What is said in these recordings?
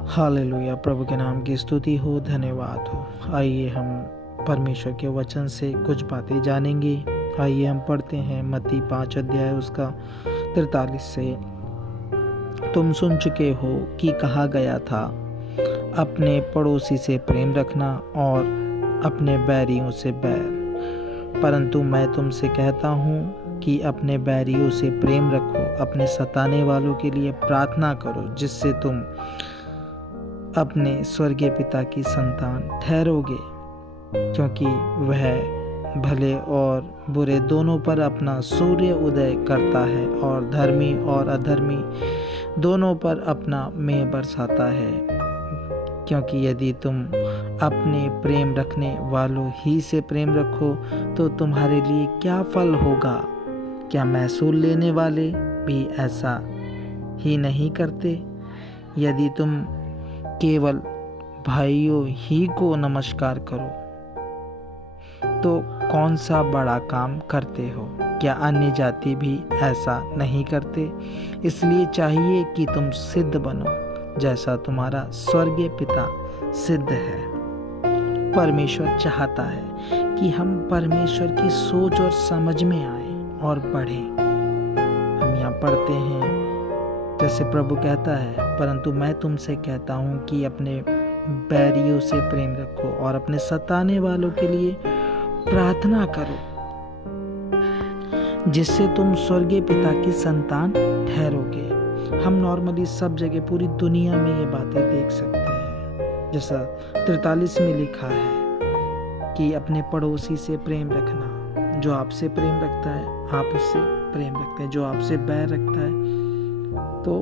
Hallelujah. प्रभु के नाम की स्तुति हो, धन्यवाद हो। आइए हम परमेश्वर के वचन से कुछ बातें जानेंगे। आइए हम पढ़ते हैं मत्ती 5 अध्याय उसका 43 से। तुम सुन चुके हो कि कहा गया था, अपने पड़ोसी से प्रेम रखना और अपने बैरियों से बैर। परंतु मैं तुमसे कहता हूँ कि अपने बैरियों से प्रेम रखो, अपने सताने वालों के लिए प्रार्थना करो, जिससे तुम अपने स्वर्गीय पिता की संतान ठहरोगे, क्योंकि वह भले और बुरे दोनों पर अपना सूर्य उदय करता है और धर्मी और अधर्मी दोनों पर अपना मेघ बरसाता है। क्योंकि यदि तुम अपने प्रेम रखने वालों ही से प्रेम रखो तो तुम्हारे लिए क्या फल होगा? क्या महसूल लेने वाले भी ऐसा ही नहीं करते? यदि तुम केवल भाइयों ही को नमस्कार करो तो कौन सा बड़ा काम करते हो? क्या अन्य जाति भी ऐसा नहीं करते? इसलिए चाहिए कि तुम सिद्ध बनो, जैसा तुम्हारा स्वर्गीय पिता सिद्ध है। परमेश्वर चाहता है कि हम परमेश्वर की सोच और समझ में आए और बढ़ें। हम यहाँ पढ़ते हैं, जैसे प्रभु कहता है, परंतु मैं तुमसे कहता हूँ कि अपने बैरियों से प्रेम रखो और अपने सताने वालों के लिए प्रार्थना करो, जिससे तुम स्वर्गीय पिता की संतान ठहरोगे। हम नॉर्मली सब जगह पूरी दुनिया में ये बातें देख सकते हैं। जैसा 43 में लिखा है कि अपने पड़ोसी से प्रेम रखना। जो आपसे प्रेम रखता है आप उससे प्रेम रखते हैं, जो आपसे बैर रखता है तो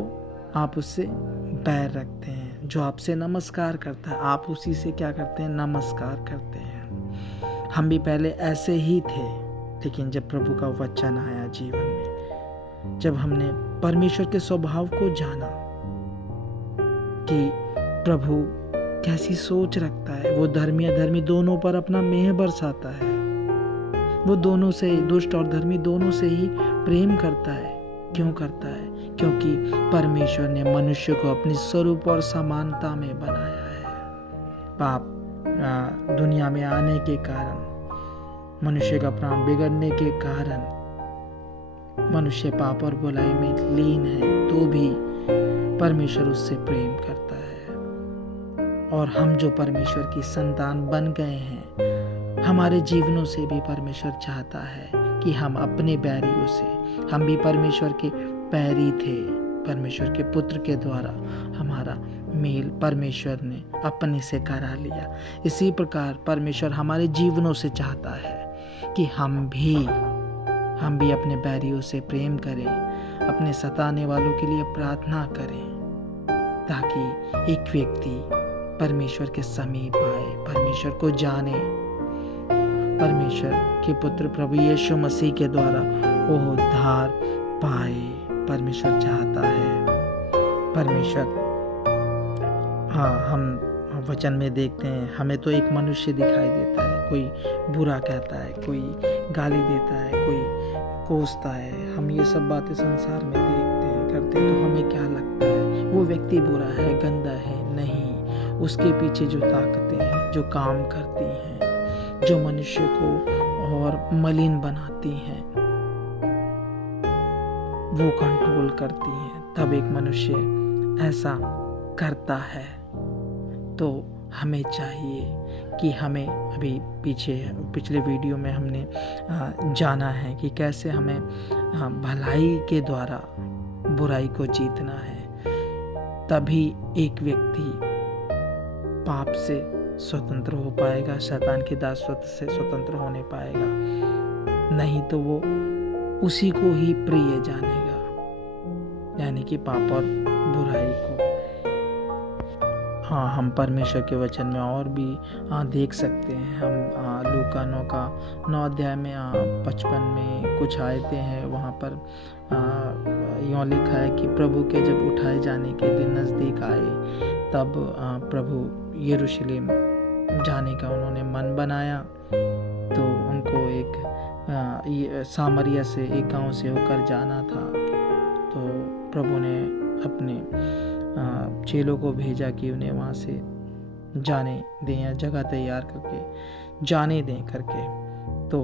आप उससे बैर रखते हैं, जो आपसे नमस्कार करता है आप उसी से क्या करते हैं? नमस्कार करते हैं। हम भी पहले ऐसे ही थे, लेकिन जब प्रभु का वचन आया जीवन में, जब हमने परमेश्वर के स्वभाव को जाना कि प्रभु कैसी सोच रखता है, वो धर्मी अधर्मी दोनों पर अपना मेह बरसाता है, वो दोनों से, दुष्ट और धर्मी दोनों से ही प्रेम करता है। क्यों करता है? क्योंकि परमेश्वर ने मनुष्य को अपनी स्वरूप और समानता में बनाया है। पाप दुनिया में आने के कारण, मनुष्य का प्राण बिगड़ने के कारण मनुष्य पाप और बुराई में लीन है, तो भी परमेश्वर उससे प्रेम करता है। और हम जो परमेश्वर की संतान बन गए हैं, हमारे जीवनों से भी परमेश्वर चाहता है कि हम अपने बैरियों से, हम भी परमेश्वर के बैरी थे, परमेश्वर के पुत्र के द्वारा हमारा मेल परमेश्वर ने अपने से करा लिया। इसी प्रकार परमेश्वर हमारे जीवनों से चाहता है कि हम भी अपने बैरियों से प्रेम करें, अपने सताने वालों के लिए प्रार्थना करें, ताकि एक व्यक्ति परमेश्वर के समीप आए, परमेश्वर को जाने, परमेश्वर के पुत्र प्रभु यीशु मसीह के द्वारा वो उद्धार पाए। परमेश्वर चाहता है। परमेश्वर, हम वचन में देखते हैं, हमें तो एक मनुष्य दिखाई देता है, कोई बुरा कहता है, कोई गाली देता है, कोई कोसता है। हम ये सब बातें संसार में देखते हैं, करते हैं, तो हमें क्या लगता है? वो व्यक्ति बुरा है, गंदा है? नहीं, उसके पीछे जो ताकतें हैं, जो काम करती हैं, जो मनुष्य को और मलिन बनाती हैं, वो कंट्रोल करती हैं, तब एक मनुष्य ऐसा करता है। तो हमें चाहिए कि हमें, अभी पिछले वीडियो में हमने जाना है कि कैसे हमें भलाई के द्वारा बुराई को जीतना है। तभी एक व्यक्ति पाप से स्वतंत्र हो पाएगा, शैतान की दासत्व से स्वतंत्र होने पाएगा। नहीं तो वो उसी को ही प्रिय जानेगा, यानी कि पाप और बुराई को। हाँ, हम परमेश्वर के वचन में और भी देख सकते हैं। हम लूका 9 अध्याय में 55 में कुछ आयतें हैं, वहाँ पर यूँ लिखा है कि प्रभु के जब उठाए जाने के दिन नज़दीक आए, तब प्रभु यरूशलेम जाने का उन्होंने मन बनाया। तो उनको एक सामरिया से, एक गांव से होकर जाना था। तो प्रभु ने अपने चेलों को भेजा कि उन्हें वहाँ से जाने दें या जगह तैयार करके जाने दें करके। तो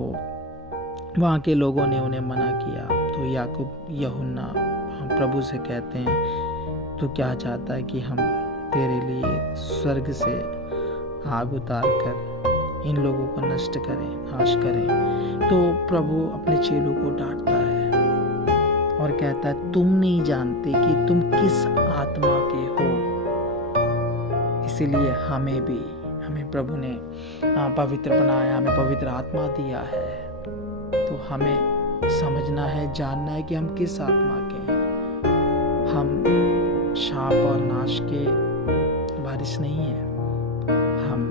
वहाँ के लोगों ने उन्हें मना किया। तो याकूब यूहन्ना प्रभु से कहते हैं, तू क्या चाहता है कि हम तेरे लिए स्वर्ग से आग उतार कर इन लोगों को नष्ट करें, नाश करें? तो प्रभु अपने चेलों को डांटता है और कहता है, तुम नहीं जानते कि तुम किस आत्मा के हो। इसीलिए हमें प्रभु ने पवित्र बनाया, हमें पवित्र आत्मा दिया है। तो हमें समझना है, जानना है कि हम किस आत्मा के हैं। हम शाप और नाश के वारिस नहीं हैं, हम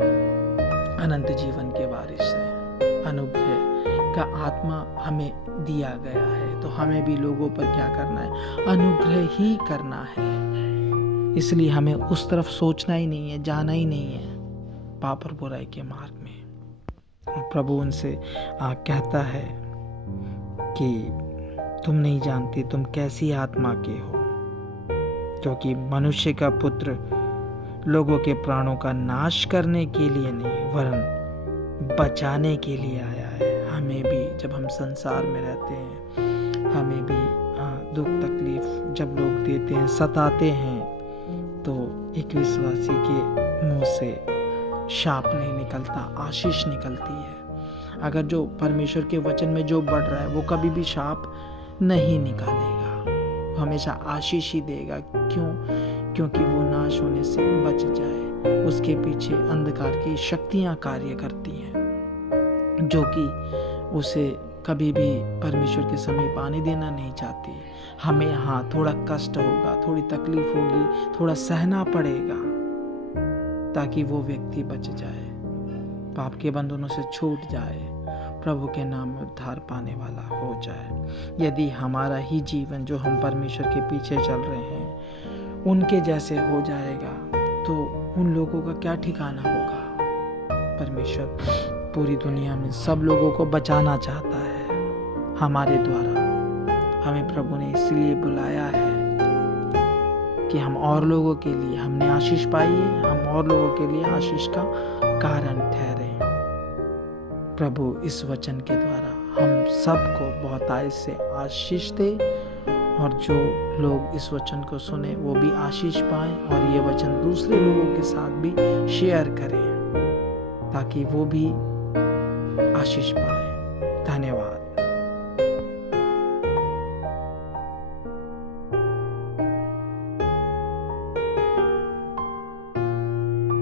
अनंत जीवन के वारिस हैं। अनुग्रह का आत्मा हमें दिया गया है, तो हमें भी लोगों पर क्या करना है? अनुग्रह ही करना है। इसलिए हमें उस तरफ सोचना ही नहीं है, जाना ही नहीं है पाप और बुराई के मार्ग में। प्रभु उनसे कहता है कि तुम नहीं जानते तुम कैसी आत्मा के हो, क्योंकि मनुष्य का पुत्र लोगों के प्राणों का नाश करने के लिए नहीं वरन बचाने के लिए आया है। हमें भी जब हम संसार में रहते हैं, हमें भी दुख तकलीफ जब लोग देते हैं, सताते हैं, तो एक विश्वासी के मुंह से शाप नहीं निकलता, आशीष निकलती है। अगर जो परमेश्वर के वचन में जो बढ़ रहा है वो कभी भी शाप नहीं निकालेगा, हमेशा आशीष ही देगा। क्यों? क्योंकि वो नाश होने से बच जाए। उसके पीछे अंधकार की शक्तियां कार्य करती हैं जो कि उसे कभी भी परमेश्वर के समीप आने देना नहीं चाहती। हमें यहाँ थोड़ा कष्ट होगा, थोड़ी तकलीफ होगी, थोड़ा सहना पड़ेगा ताकि वो व्यक्ति बच जाए, पाप के बंधनों से छूट जाए, प्रभु के नाम में उद्धार पाने वाला हो जाए। यदि हमारा ही जीवन जो हम परमेश्वर के पीछे चल रहे हैं उनके जैसे हो जाएगा तो उन लोगों का क्या ठिकाना होगा। परमेश्वर पूरी दुनिया में सब लोगों को बचाना चाहता है हमारे द्वारा। हमें प्रभु ने इसलिए बुलाया है कि हम और लोगों के लिए, हमने आशीष पाई है, हम और लोगों के लिए आशीष का कारण ठहरे। प्रभु इस वचन के द्वारा हम सबको बहुतायत से आशीष दे और जो लोग इस वचन को सुने वो भी आशीष पाएं और ये वचन दूसरे लोगों के साथ भी शेयर करें ताकि वो भी आशीष पाएं। धन्यवाद।